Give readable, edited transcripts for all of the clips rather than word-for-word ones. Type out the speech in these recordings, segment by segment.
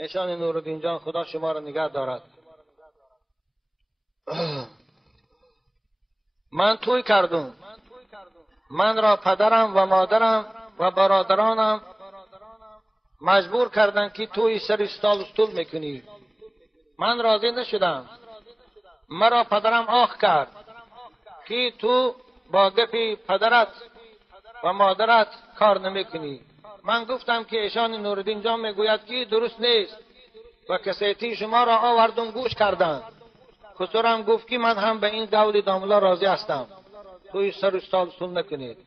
ایشان نورالدین جان خدا شما را نگه دارد. من توی کردم، من را پدرم و مادرم و برادرانم مجبور کردن که توی سر استول میکنی. من راضی نشدم. مرا پدرم آخ کرد که تو با گپی پدرت و مادرت کار نمیکنی. من گفتم که ایشان نورالدین جان میگوید که درست نیست و کسیتی شما را آوردم گوش کردن. خسرم گفت که من هم به این قول داملا راضی هستم، توی سر استول نکنید.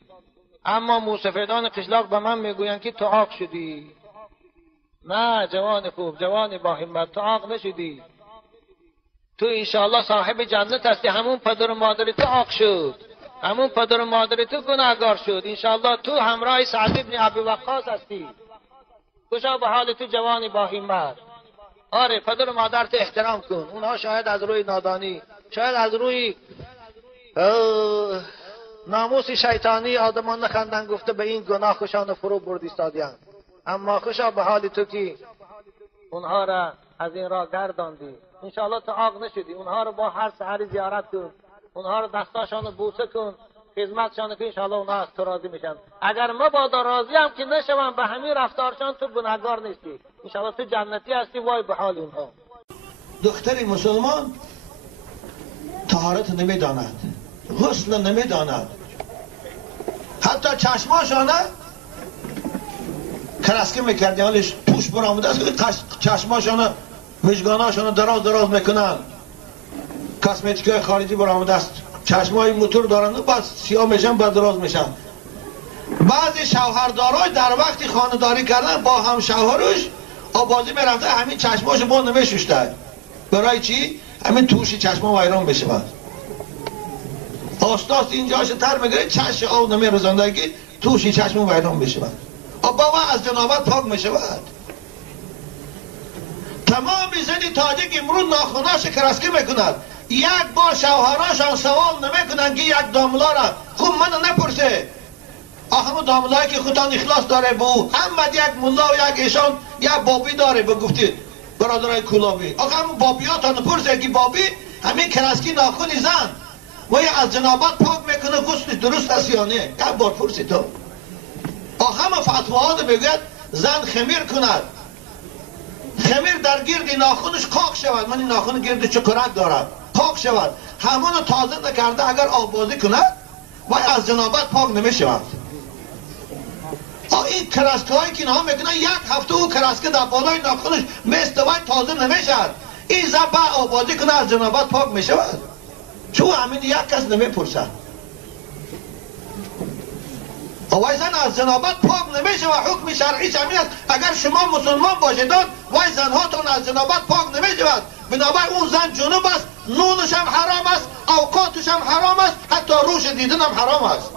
اما موسفیدان قشلاق به من میگویند که تو عاق شدی. نه جوان خوب، جوان با همت، تو عاق نشدی. تو انشاءالله صاحب جنت هستی. همون پدر و مادر تو عاق شد، همون پدر و مادر تو گناهگار شد. انشاءالله تو همراه سعد ابن ابی وقاص هستی. خوشا به حال تو جوانی با همت. آره پدر و مادر تو احترام کن. اونها شاید از روی نادانی، شاید از روی ناموس شیطانی آدمان نخندن گفته به این گناه خوشان فرو برد ایستادیان. اما خوشا به حال تو که اونها را از این راه گرداندی. انشاءالله تو عاق نشدی. اونها رو با هر سحری زیارت کن، اونها رو دستاشان رو بوسه کن، خدمتشان کن. انشاءالله اونها از تو راضی میشن. اگر مبادا راضی هم که نشوم به همین رفتارشان، تو گناهگار نیستی. انشاءالله تو جنتی هستی. وای به حال اونها. دختری مسلمان طهارت نمیداند، غسل نمیداند، حتی چشماشانه کرسکه میکردی حالش پوش برآمده است. چشماشانه وجگاناشانه دراز میکنن. کاسمتیکای خارجی برآمده است. چشمای موتور دارن و بعد سیاه میشن، بعد دراز میشن. بعضی شوهردارای در وقتی خانه‌داری کردن با هم شوهرش آبازی میرفته، همین چشماشو بند نمیشوشته. برای چی؟ همین توشی چشما ویران بشه. بعد آستاست اینجاش تر میگیره، چش آب نمیرزنده که توشی چشما ویران بشه. بعد بابا از جنابت پاک میشه. بعد تمام زنی تاجیک امروز ناخوناش کرسکه میکنند. یک بار شوهراشان سوال نمیکنن که یک داملا را خوب منو نپرسه. همون داملایی که خودتان اخلاص داره بو همه یک ملا و یک ایشان یک بابی داره بگفتید برادرای کلابی. همون بابیاتان پرسه که بابی همین کرسکی ناخونی زن و از جنابت پاک میکنه، غسلش درست است یا نه؟ یک بار پرسی تو. همه فتواها بگوید زن خمیر کند، خمیر در گرد ناخونش خاک شود. من این ناخون گرد چکرک دارد، پاک شود. همون تازه نکرده اگر آبازی کند و از جنابت پاک نمی شود. این کرسکه هایی که اینها میکنن یک هفته او کرسکه در بالای ناخونش مستوی تازه نمی شود. این زن با آبازی کنه از جنابت پاک می شود. چون همین یک کس نمی پرسد. وای زن از جنابت پاک نمیشه و حکم شرعی همین است. اگر شما مسلمان باشید وای زنهاتون از جنابت پاک نمیشود. بنابراین اون زن جنوب است، نونش هم حرام است، اوقاتش هم حرام است، حتی روش دیدن هم حرام است.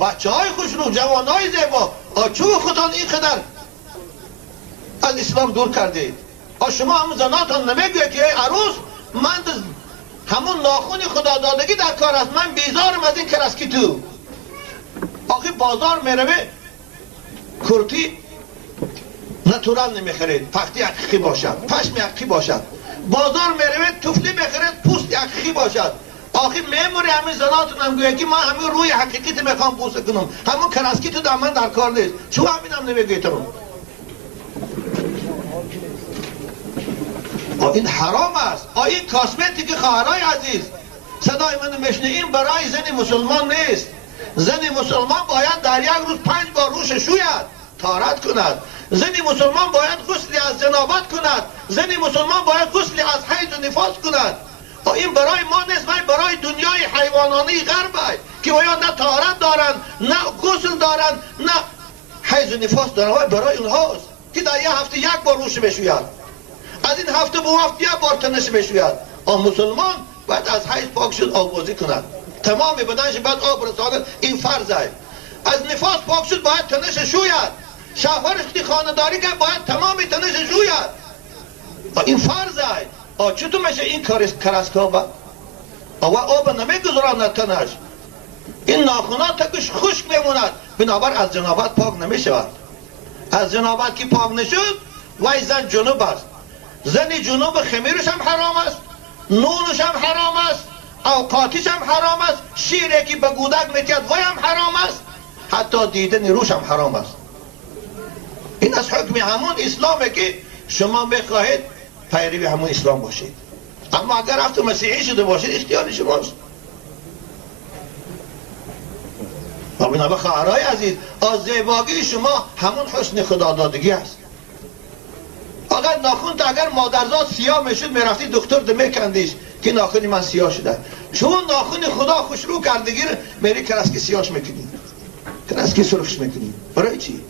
بچه های خوشرو، جوان های زیبا، چون خودتان این قدر از اسلام دور کردید؟ شما همون زناتون نمیگوید که ای عروس من همون ناخون خدا دادگی در کار است، من بیزارم از این کرسکی تو. آخی بازار میروه کرتی نتورال نمیخرید، پختی حقیقی باشد، پشم حقیقی باشد. بازار میروه توفلی بخرید، پوست حقیقی باشد. آخی میموری همین زناتون هم گوید که من همین روی حقیقیت میخوام بوسه کنم، همون کرسکی تو در من در کار نیست. شو همین هم نمیگویتون. این حرام است. این کاسمتیک خواهرای عزیز صدای منو میشنه، این برای زن مسلمان نیست. زن مسلمان باید در یک روز 5 بار روش شوید، طهارت کند. زن مسلمان باید غسلی از جنابت کند. زن مسلمان باید غسلی از حیض و نفاس کند. این برای ما نیست، برای دنیای حیوانانی غرب است که باید نه طهارت دارن، نه غسل دارن، نه حیض و نفاس دارن. برای اونهاست که در یک هفته یک بار روش بشوید، از این هفته به هفته یک بار تنش بشوید. مسلمان باید از حیض پاک شد آبازی کند، تمام بدنش بعد آب رساند. این فرض است. از نفاس پاک شد باید تنش شوید. شوهرش که خانه‌داری کرد باید تمام تنش شوید. این فرض است. چطور میشه این کرسکا با آب نمیگذراند تنش؟ این ناخونات تکش خشک میموند، بنابر از جنابت پاک نمیشود. از جنابت که پاک نشد وای زن جنوب است. زن جنوب خمیرش هم حرام است، نونش هم حرام است، اوقاتش هم حرام است، شیره که به گودک میتید وای هم حرام است، حتی دیدن روش هم حرام است. این از حکم همون اسلامه که شما بخواهید پیروی همون اسلام باشید. اما اگر رفت مسیحی شده باشید اختیار شماست. و بنابراین خواهرای عزیز، از زیبایی شما همون حسن خدادادگی است. اگر ناخون تا اگر مادرزاد سیاه میشد میرفتی دکتر ده میکندیش که ناخونی من سیاه شده، چون ناخون خدا خوشرو کردگی رو میری کرسکی سیاهش میکنی، کرسکی سرخش میکنی. برای چی؟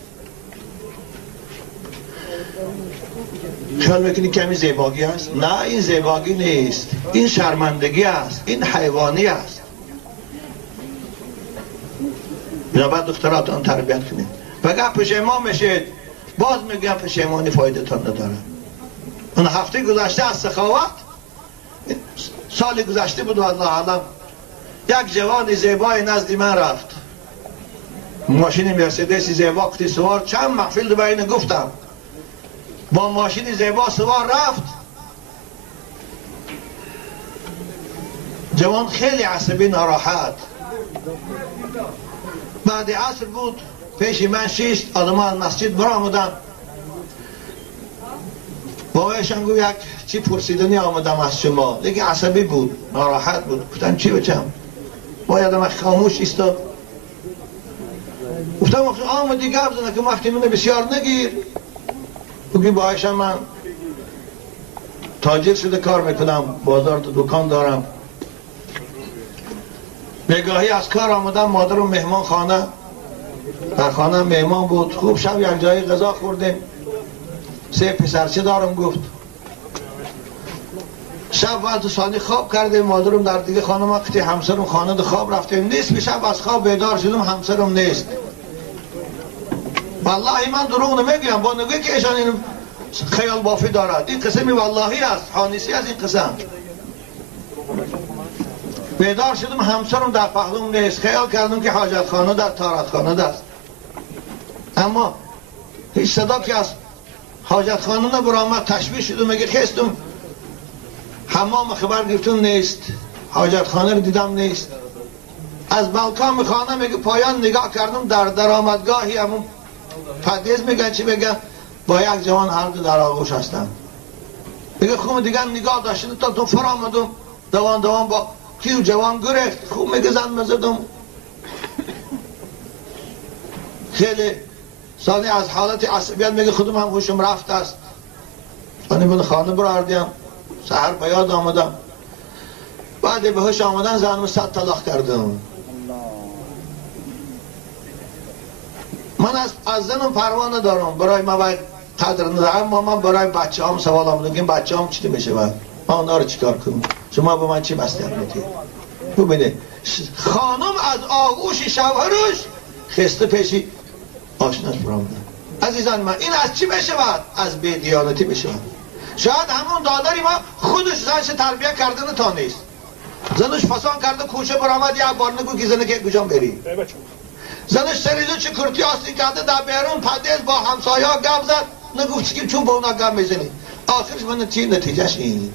خیال میکنی کمی زیبایی است؟ نه، این زیبایی نیست، این شرمندگی است، این حیوانی است. بنابراین دختراتان تربیت کنید. وگر پشیمان میشید باز میگم پشیمانی فایده تان نداره. اون هفته گذشته از سخاوت، سال گذشته بود والله عالم، یک جوان زیبای نزد من رفت، ماشین مرسدس زیبا کتی سوار، چند محفل دو بین گفتم با ماشین زیبا سوار رفت. جوان خیلی عصبی ناراحت. بعد عصر بود پیش من 6 آدم از مسجد برآمدن. بابایشان گفت یک چی پرسیدنی آمدم از شما. دیگه عصبی بود، ناراحت بود. گفتم چی بچم؟ باید من خاموش ایستاد. گفتم آمدی گفت زنه که وقتی منو بسیار نگیر. بگی بابایشان من تاجر شده کار میکنم، بازار تو دکان دارم. نگاهی از کار آمدم، مادرم مهمان خانه، در خانه مهمان بود. خوب شب یک جای غذا خوردیم. 3 پسرچه دارم گفت. شب وقت ثانی خواب کردیم. مادرم در دیگه خانه ما وقتی همسرم خانه ده خواب رفتیم. نیست شب از خواب بیدار شدم همسرم نیست. والله من دروغ نمیگم، با نگوی که ایشان این خیال بافی دارد. این قسمی واللهی است، حانیسی از این قسم. بیدار شدم همسرم در پهلوم نیست. خیال کردم که حاجت خانه در طهارت خانه است، اما هیچ صدا که از حاجت خانه نبرآمد. تشویش شدم، میگه خستم حمام خبر گرفتم نیست، حاجت خانه رو دیدم نیست. از بالکن خانه میگه پایان نگاه کردم، در درآمدگاهی همون پردیس میگن چی میگه، با یک جوان هر دو در آغوش هستم. میگه خوب دیگه نگاه داشتم تا تو فرآمدم، دوان با کیو جوان گرفت. خوب میگه زن مزدم. خیلی ثانی از حالت عصبیت میگه خودم هم خوشم رفت است. ثانی من خانه براردیم، سحر به یاد آمدم. بعد به هوش آمدن زنم 100 طلاق کردم. من از زنم پروا ندارم، برای من باید قدر ندارم، اما من برای بچه هم سوال آمدم که بچه هم چی میشه باید من اونا رو چیکار کنم؟ شما به من چی مسئله میدید؟ ببینه خانم از آغوش شوهرش خسته پیشی آشناش برآمدن. عزیزان من این از چی بشود؟ از بی‌دیانتی بشود. شاید همون دادری ما خودش زنش تربیه کردن تا نیست، زنش فسان کرده کوچه برآمد، یک بار نگو که زنه که کجا بری. زنش سریزو چه کرتی آستی کرده در بیرون پردیس با همسایه ها گپ زد، نگفت که چون با اونا گپ میزنی. آخرش من چی نتیجهش این